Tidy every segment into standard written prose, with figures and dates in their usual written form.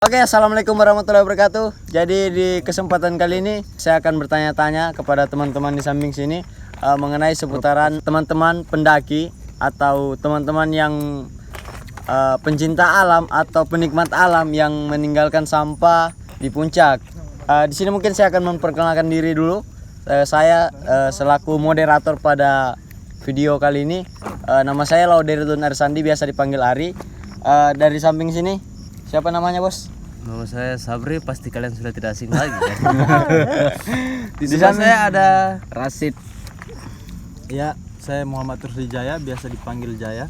Oke, assalamualaikum warahmatullahi wabarakatuh. Jadi di kesempatan kali ini saya akan bertanya-tanya kepada teman-teman di samping sini mengenai seputaran teman-teman pendaki atau teman-teman yang pencinta alam atau penikmat alam yang meninggalkan sampah di puncak. Di sini mungkin saya akan memperkenalkan diri dulu. Saya selaku moderator pada video kali ini. Nama saya Lauderitun Arsandi, biasa dipanggil Ari. Dari samping sini siapa namanya, Bos? Nama saya Sabri, pasti kalian sudah tidak asing lagi kan? Di sebelah saya ada Rasid. Ya, saya Muhammad Rusdi Jaya, biasa dipanggil Jaya.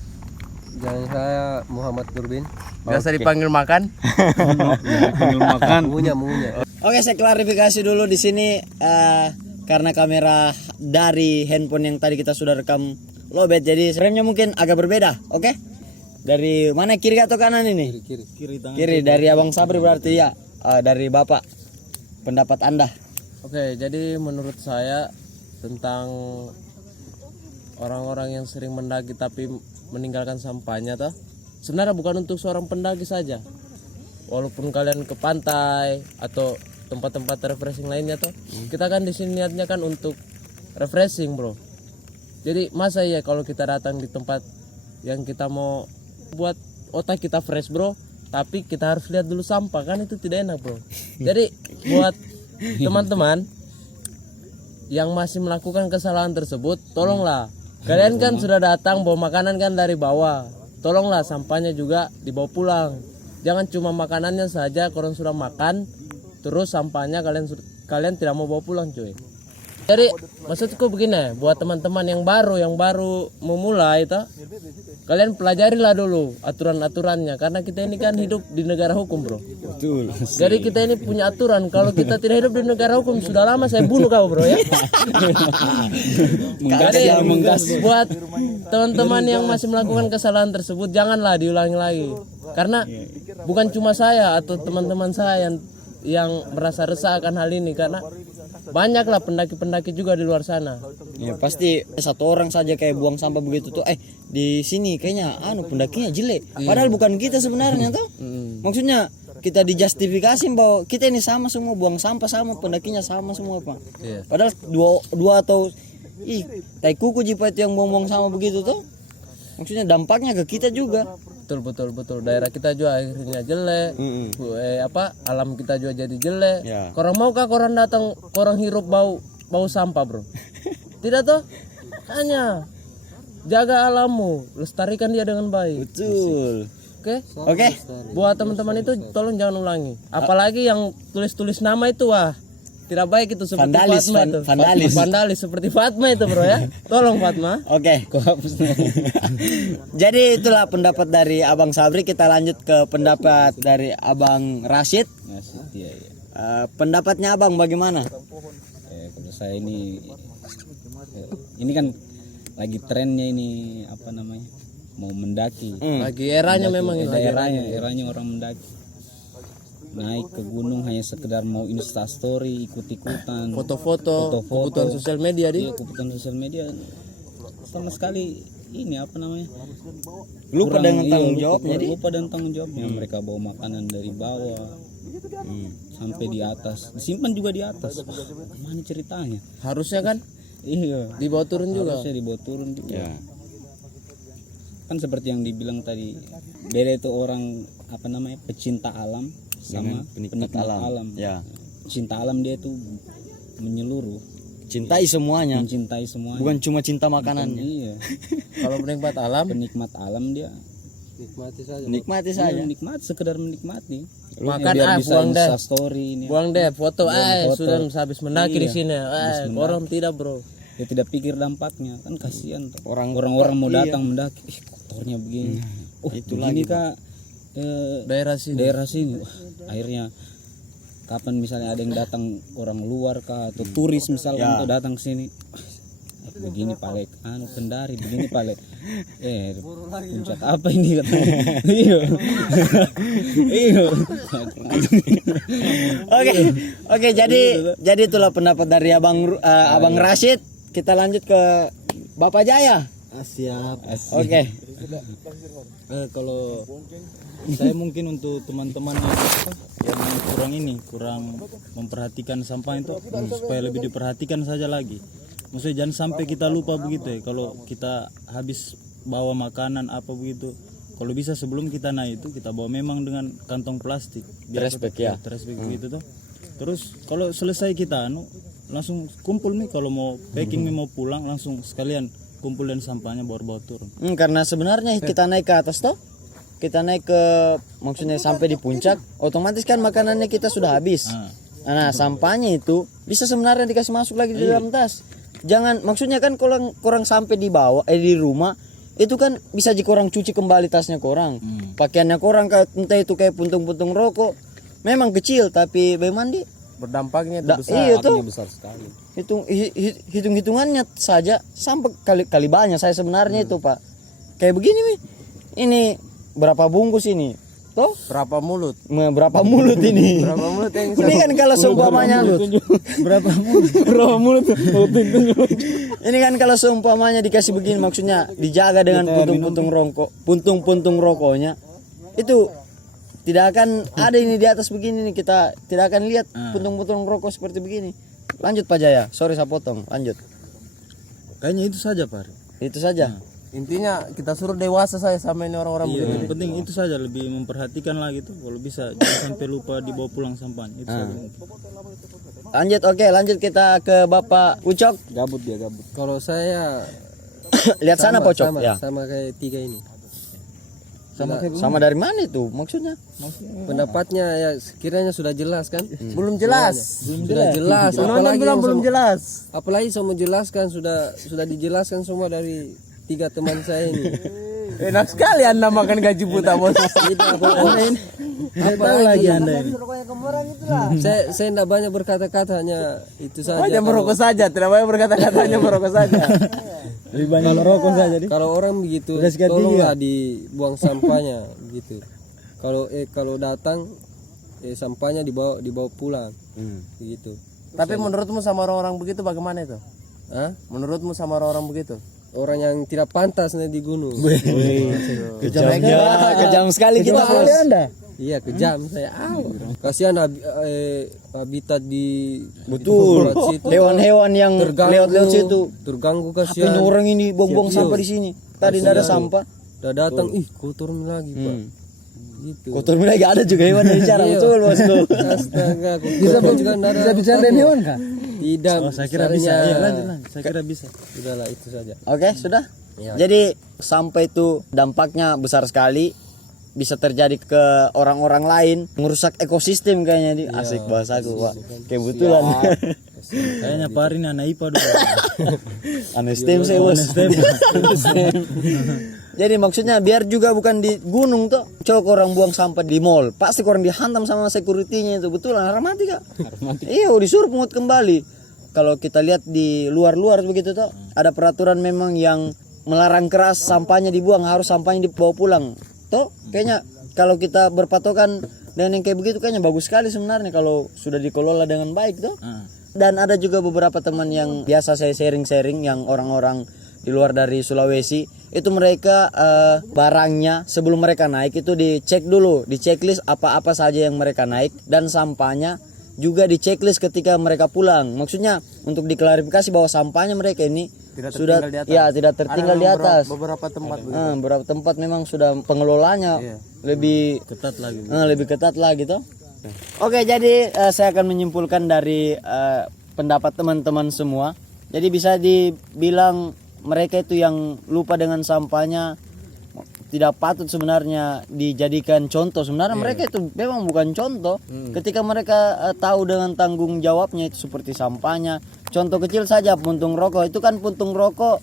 Dan saya Muhammad Durbin. biasa dipanggil makan. Munya. Oke, saya klarifikasi dulu di sini karena kamera dari handphone yang tadi kita sudah rekam lowbat, jadi frame-nya mungkin agak berbeda. Oke? Dari mana, kiri atau kanan ini? Kiri dari Abang Sabri berarti ya. Dari Bapak, pendapat Anda? Oke, jadi menurut saya tentang orang-orang yang sering mendaki tapi meninggalkan sampahnya toh, sebenarnya bukan untuk seorang pendaki saja. Walaupun kalian ke pantai atau tempat-tempat refreshing lainnya toh, kita kan di sini niatnya kan untuk refreshing, bro. Jadi masa ya kalau kita datang di tempat yang kita mau buat otak kita fresh, bro, tapi kita harus lihat dulu sampah, kan itu tidak enak, bro. Jadi buat teman-teman yang masih melakukan kesalahan tersebut, tolonglah, kalian kan sudah datang bawa makanan kan dari bawah, tolonglah sampahnya juga dibawa pulang. Jangan cuma makanannya saja kalian sudah makan, terus sampahnya kalian tidak mau bawa pulang, cuy. Jadi maksudku begini, buat teman-teman yang baru memulai itu, kalian pelajarilah dulu aturan-aturannya, karena kita ini kan hidup di negara hukum, bro. Betul. Jadi kita ini punya aturan. Kalau kita tidak hidup di negara hukum, sudah lama saya bunuh kau, bro, ya. Jadi buat teman-teman yang masih melakukan kesalahan tersebut, janganlah diulangi lagi. Karena bukan cuma saya atau teman-teman saya yang merasa resah akan hal ini, karena banyaklah pendaki-pendaki juga di luar sana. Ya pasti satu orang saja kayak buang sampah begitu tuh, di sini kayaknya pendakinya jelek. Padahal bukan kita sebenarnya tuh. Maksudnya kita dijustifikasi bahwa kita ini sama semua, buang sampah sama, pendakinya sama semua, Pak. Iya. Padahal dua atau tai kuku jipa itu yang buang-buang sama begitu tuh. Maksudnya dampaknya ke kita juga. Betul. Daerah kita juga akhirnya jelek. Alam kita juga jadi jelek. Ya. Korang maukah korang datang, korang hirup bau sampah, bro? Tidak toh? Hanya jaga alammu, lestarikan dia dengan baik. Betul. Oke? Buat teman-teman itu tolong jangan ulangi. Apalagi yang tulis-tulis nama itu, wah, tidak baik itu, seperti Vandalis, Fatma itu. Vandalis seperti Fatma itu, bro, ya. Tolong Fatma. Oke. Jadi itulah pendapat dari Abang Sabri. Kita lanjut ke pendapat dari Abang Rasid. Iya. Pendapatnya Abang bagaimana? Kalau saya ini kan lagi trennya ini, apa namanya, mau mendaki. Lagi eranya memang ini. Eranya orang mendaki. Naik ke gunung hanya sekedar mau instastory, ikut-ikutan, Foto-foto, kebutuhan sosial media di. Iya, kebutuhan sosial media. Sama sekali ini, apa namanya, Lupa kurang, dengan tanggung jawabnya. lupa dengan tanggung jawabnya. Mereka bawa makanan dari bawah sampai di atas, disimpan juga di atas. Mana ceritanya? Harusnya kan Iya, dibawa turun juga. harusnya dibawa turun juga. Ya. Kan seperti yang dibilang tadi, beda itu orang, apa namanya, pecinta alam sama penikmat alam. Ya. Cinta alam dia itu menyeluruh, Cintai semuanya, mencintai semuanya. bukan cuma cinta makanannya. Iya, Kalau penikmat alam, penikmat alam dia Nikmati saja. menikmati, sekedar menikmati. makan Biar bisa buang deh. story ini. Buang deh foto, foto. sudah habis mendaki di Iya, sini. habis mendaki. Orang tidak, bro. Dia tidak pikir dampaknya, kan kasihan tuh. Orang-orang Orang-orang mau datang mendaki, kotornya begini. itu begini lagi, kak, daerah sini. Wah, akhirnya kapan misalnya ada yang datang orang luar kah atau turis misalkan tuh datang ke sini, begini palek pendari, begini palek puncak apa ini katanya. Iya. Oke, jadi itulah pendapat dari Abang Rasid. Kita lanjut ke Bapak Jaya. Siap. Oke. Kalau saya mungkin untuk teman-teman yang kurang memperhatikan sampah itu supaya lebih diperhatikan saja lagi. Maksudnya jangan sampai kita lupa begitu ya. Kalau kita habis bawa makanan apa begitu, kalau bisa sebelum kita naik itu kita bawa memang dengan kantong plastik. Respect ya. Respect begitu tuh. Terus kalau selesai kita langsung kumpul nih, kalau mau packing nih mau pulang langsung sekalian kumpul dan sampahnya bawa turun. Karena sebenarnya kita naik ke atas toh, kita naik ke maksudnya sampai di puncak, otomatis kan makanannya kita sudah habis. Nah, sampahnya itu bisa sebenarnya dikasih masuk lagi di dalam tas. Jangan, maksudnya kan korang sampai di bawah di rumah itu kan bisa korang cuci kembali tasnya korang. Pakaiannya korang entah itu kayak puntung-puntung rokok. Memang kecil tapi bagaimana Berdampaknya itu besar. iya tuh. Besar sekali. Hitung-hitungannya saja sampai kali banyak saya sebenarnya itu Pak. Kayak begini nih. Ini berapa bungkus ini? Toh? Berapa mulut? Berapa mulut ini? Berapa mulut yang Ini kan kalau seumpamanya Berapa mulut? ini kan kalau seumpamanya dikasih begini, maksudnya dijaga dengan puntung-puntung rokoknya. Itu tidak akan ada ini di atas begini nih, kita tidak akan lihat puntung-puntung rokok seperti begini. Lanjut Pak Jaya, sorry saya potong, lanjut. Kayaknya itu saja Pak. Itu saja. Intinya kita suruh dewasa saya sama ini orang-orang Iya, begini. yang penting itu saja, lebih memperhatikan lah gitu. Kalau bisa jangan sampai lupa dibawa pulang sampahnya. Itu saja. Lanjut, oke, lanjut kita ke Bapak Ucok. Gabut dia gabut. Kalau saya Lihat sana Pocok ya. sama kayak tiga ini. Sama dari mana itu maksudnya? Pendapatnya ya sekiranya sudah jelas kan? Belum jelas. Sudah jelas. Penonton bilang belum jelas. Apalagi saya mau jelaskan sudah dijelaskan semua dari tiga teman saya ini. Enak sekali Anda makan gaji buta bos. Apa lagi Anda ini? Saya tidak banyak berkata-kata, hanya itu saja. Hanya merokok saja, tidak banyak berkata-kata, hanya merokok saja. Lebih banyak merokok saja. Kalau orang begitu, tolonglah dibuang sampahnya gitu. Kalau datang sampahnya dibawa pulang. Begitu. Tapi menurutmu sama orang-orang begitu bagaimana itu? Hah? Menurutmu sama orang-orang begitu? Orang yang tidak pantas nih di gunung. Kejam sekali kita bos. Iya kejam saya. Kasihan habitat di Betul. tempat situ. Hewan-hewan yang lewat-lewat situ. Terganggu Ini kasihan. orang ini buang-buang sampah di sini. Tadi tidak ada sampah. Udah datang, kotor lagi Pak. Gitu. Kotor lagi ada juga hewan yang bicara. Betul bosku. Astaga, bisa bicara dengan hewan kah? Tidak. Saya kira bisa. Iya, lanjut. Saya kira bisa. Sudahlah itu saja. Oke, sudah. Jadi sampai itu dampaknya besar sekali, bisa terjadi ke orang-orang lain, merusak ekosistem kayaknya di asik bahasaku Pak. Kebetulan. Kayaknya Pak ini anak IPA dulu. Anak STEM saya bos. Jadi maksudnya biar juga bukan di gunung tuh, coba orang buang sampah di mall, pasti orang dihantam sama security-nya itu, betul harus mati Kak. Iya, disuruh pungut kembali. Kalau kita lihat di luar-luar begitu tuh, ada peraturan memang yang melarang keras sampahnya dibuang, harus sampahnya dibawa pulang. Tuh, kayaknya kalau kita berpatokan dengan yang kayak begitu kayaknya bagus sekali sebenarnya kalau sudah dikelola dengan baik tuh. Dan ada juga beberapa teman yang biasa saya sharing-sharing yang orang-orang di luar dari Sulawesi, itu mereka barangnya sebelum mereka naik itu dicek dulu, di checklist apa-apa saja yang mereka naik, dan sampahnya juga di checklist ketika mereka pulang. Maksudnya untuk diklarifikasi bahwa sampahnya mereka ini sudah tidak tertinggal di atas. Beberapa tempat beberapa tempat memang sudah pengelolanya lebih ketat lagi. Lebih ketat lagi toh. Oke, jadi saya akan menyimpulkan dari pendapat teman-teman semua. Jadi bisa dibilang mereka itu yang lupa dengan sampahnya tidak patut sebenarnya dijadikan contoh. Sebenarnya mereka itu memang bukan contoh. Ketika mereka tahu dengan tanggung jawabnya itu seperti sampahnya. Contoh kecil saja puntung rokok. Itu kan puntung rokok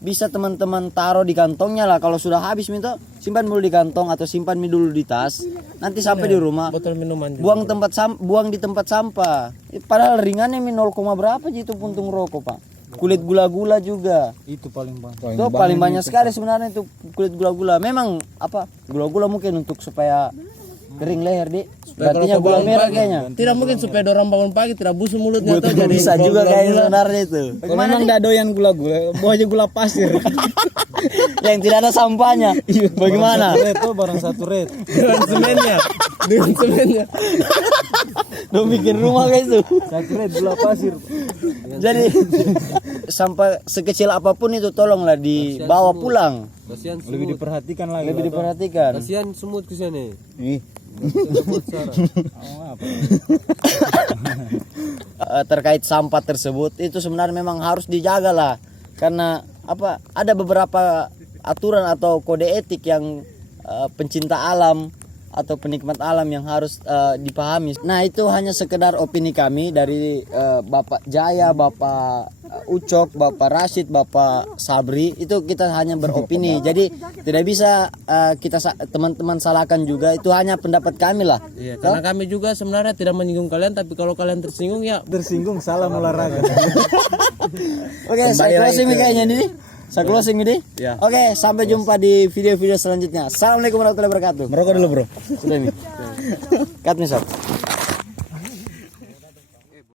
bisa teman-teman taruh di kantongnya lah. Kalau sudah habis minta simpan dulu di kantong atau simpan dulu di tas. Nanti sampai di rumah Botol minuman juga. buang di tempat sampah. Padahal ringannya 0, berapa gitu puntung rokok Pak. Kulit gula-gula juga. itu paling banyak. Itu paling banyak sekali sebenarnya itu kulit gula-gula. Memang gula-gula mungkin untuk supaya kering leher di. Supaya kalau Artinya kau gula bangun merah pagi, kayaknya. Tidak mungkin supaya orang bangun pagi tidak busuk mulutnya tuh jadi Bisa juga gula-gula. kayaknya sebenarnya itu. Kalau memang enggak doyan gula-gula, bawa aja gula pasir. Yang tidak ada sampahnya. Bagaimana? Red tuh barang satu red. Dengan semennya. Dengan semennya. Lu bikin rumah kayak itu. Satu red gula pasir. Jadi sampah sekecil apapun itu tolonglah dibawa pulang. Kasihan Lebih diperhatikan lagi. Lebih diperhatikan. kasihan semut ke sini. Ih, Terkait sampah tersebut itu sebenarnya memang harus dijaga lah, karena apa, ada beberapa aturan atau kode etik yang pencinta alam atau penikmat alam yang harus dipahami. Nah itu hanya sekedar opini kami dari Bapak Jaya, Bapak Ucok, Bapak Rashid, Bapak Sabri. Itu kita hanya beropini, jadi tidak bisa teman-teman salahkan juga. Itu hanya pendapat kami lah. Iya, karena kami juga sebenarnya tidak menyinggung kalian, tapi kalau kalian tersinggung ya Tersinggung salam olahraga. Oke, saya closing nih kayaknya nih. Saya closing ini. Ya. Oke, sampai jumpa di video-video selanjutnya. Assalamualaikum warahmatullahi wabarakatuh. merokok dulu, Bro. Sudah ini. Cut nih, Sob.